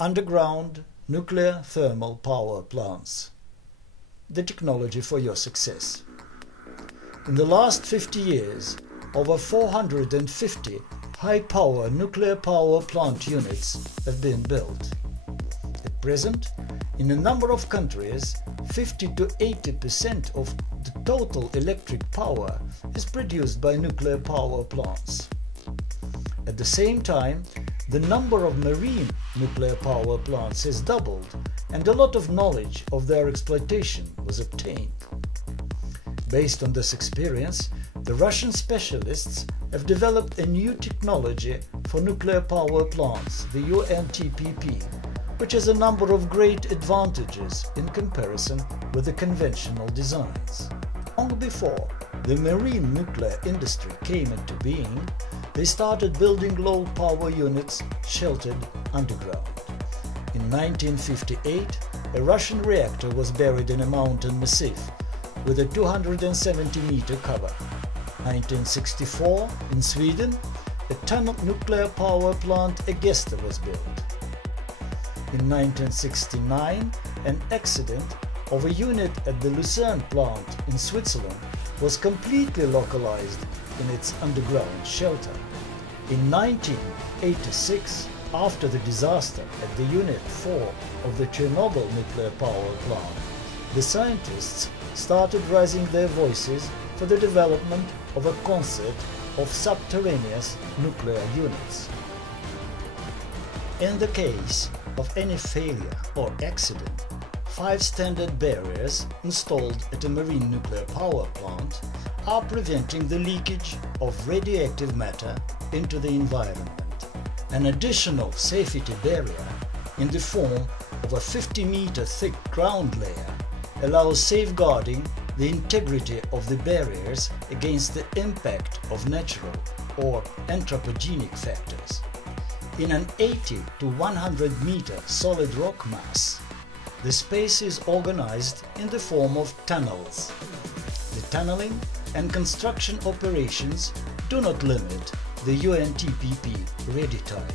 Underground nuclear thermal power plants. The technology for your success. In the last 50 years, over 450 high-power nuclear power plant units have been built. At present, in a number of countries, 50 to 80% of the total electric power is produced by nuclear power plants. At the same time, the number of marine nuclear power plants has doubled, and a lot of knowledge of their exploitation was obtained. Based on this experience, the Russian specialists have developed a new technology for nuclear power plants, the UNTPP, which has a number of great advantages in comparison with the conventional designs. Long before the marine nuclear industry came into being, they started building low power units sheltered underground. In 1958, a Russian reactor was buried in a mountain massif with a 270-meter cover. 1964, in Sweden, a tunnel nuclear power plant Egesta was built. In 1969, an accident of a unit at the Lucerne plant in Switzerland was completely localized in its underground shelter. In 1986, after the disaster at the Unit 4 of the Chernobyl nuclear power plant, the scientists started raising their voices for the development of a concept of subterraneous nuclear units. In the case of any failure or accident, 5 standard barriers installed at a marine nuclear power plant are preventing the leakage of radioactive matter into the environment. An additional safety barrier in the form of a 50-meter thick ground layer allows safeguarding the integrity of the barriers against the impact of natural or anthropogenic factors. In an 80 to 100 meter solid rock mass, the space is organized in the form of tunnels. The tunneling and construction operations do not limit the UNTPP ready time.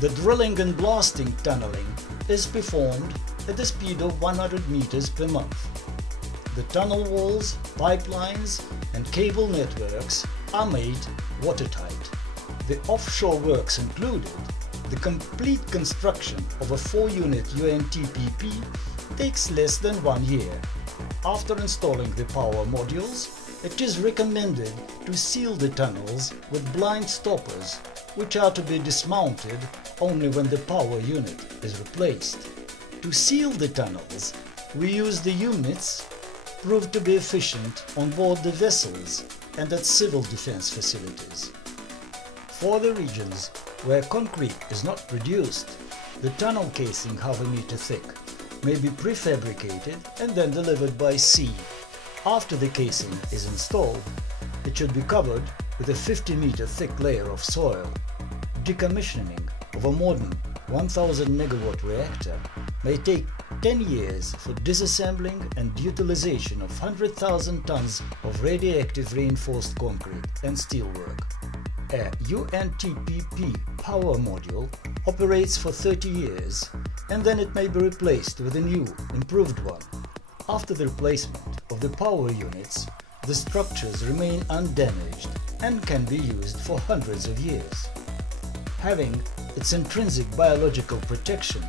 The drilling and blasting tunneling is performed at the speed of 100 meters per month. The tunnel walls, pipelines and cable networks are made watertight. The offshore works included, the complete construction of a 4-unit UNTPP takes less than 1 year. After installing the power modules, it is recommended to seal the tunnels with blind stoppers, which are to be dismounted only when the power unit is replaced. To seal the tunnels, we use the units proved to be efficient on board the vessels and at civil defense facilities. For the regions where concrete is not produced, the tunnel casing half a meter thick may be prefabricated and then delivered by sea. After the casing is installed, it should be covered with a 50-meter thick layer of soil. Decommissioning of a modern 1000 megawatt reactor may take 10 years for disassembling and utilization of 100,000 tons of radioactive reinforced concrete and steelwork. A UNTPP power module operates for 30 years and then it may be replaced with a new, improved one. After the replacement of the power units, the structures remain undamaged and can be used for hundreds of years. Having its intrinsic biological protection,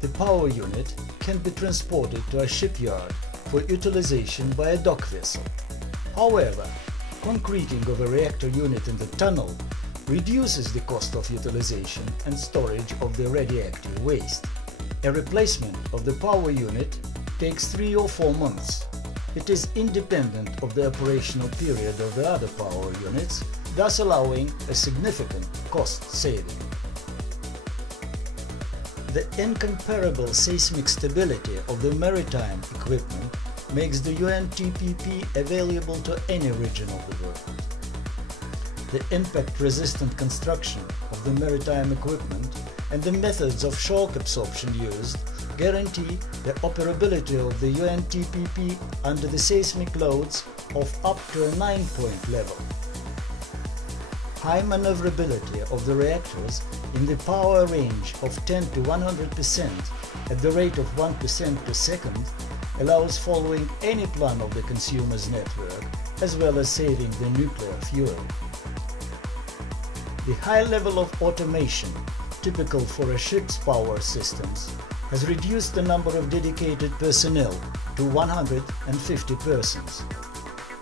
the power unit can be transported to a shipyard for utilization by a dock vessel. However, concreting of a reactor unit in the tunnel reduces the cost of utilization and storage of the radioactive waste. A replacement of the power unit takes 3 or 4 months. It is independent of the operational period of the other power units, thus allowing a significant cost saving. The incomparable seismic stability of the maritime equipment makes the UNTPP available to any region of the world. The impact-resistant construction of the maritime equipment and the methods of shock absorption used guarantee the operability of the UNTPP under the seismic loads of up to a 9-point level. High maneuverability of the reactors in the power range of 10 to 100% at the rate of 1% per second allows following any plan of the consumer's network as well as saving the nuclear fuel. The high level of automation typical for a ship's power systems has reduced the number of dedicated personnel to 150 persons.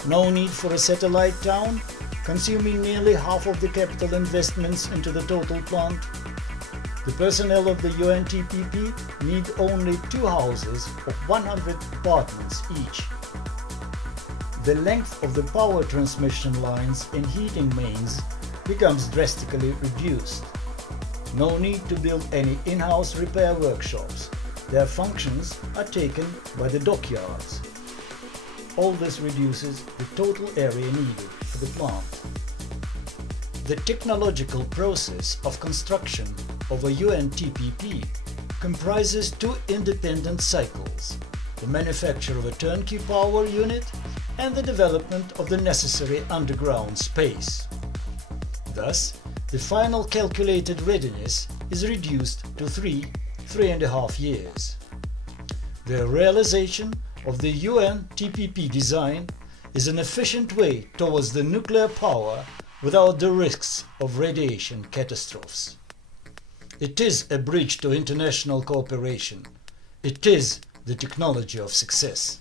No need for a satellite town, consuming nearly half of the capital investments into the total plant. The personnel of the UNTPP need only 2 houses of 100 apartments each. The length of the power transmission lines and heating mains becomes drastically reduced. No need to build any in-house repair workshops. Their functions are taken by the dockyards. All this reduces the total area needed for the plant. The technological process of construction of a UNTPP comprises 2 independent cycles: the manufacture of a turnkey power unit and the development of the necessary underground space. Thus, the final calculated readiness is reduced to 3.5 years. The realization of the UNTPP design is an efficient way towards the nuclear power without the risks of radiation catastrophes. It is a bridge to international cooperation. It is the technology of success.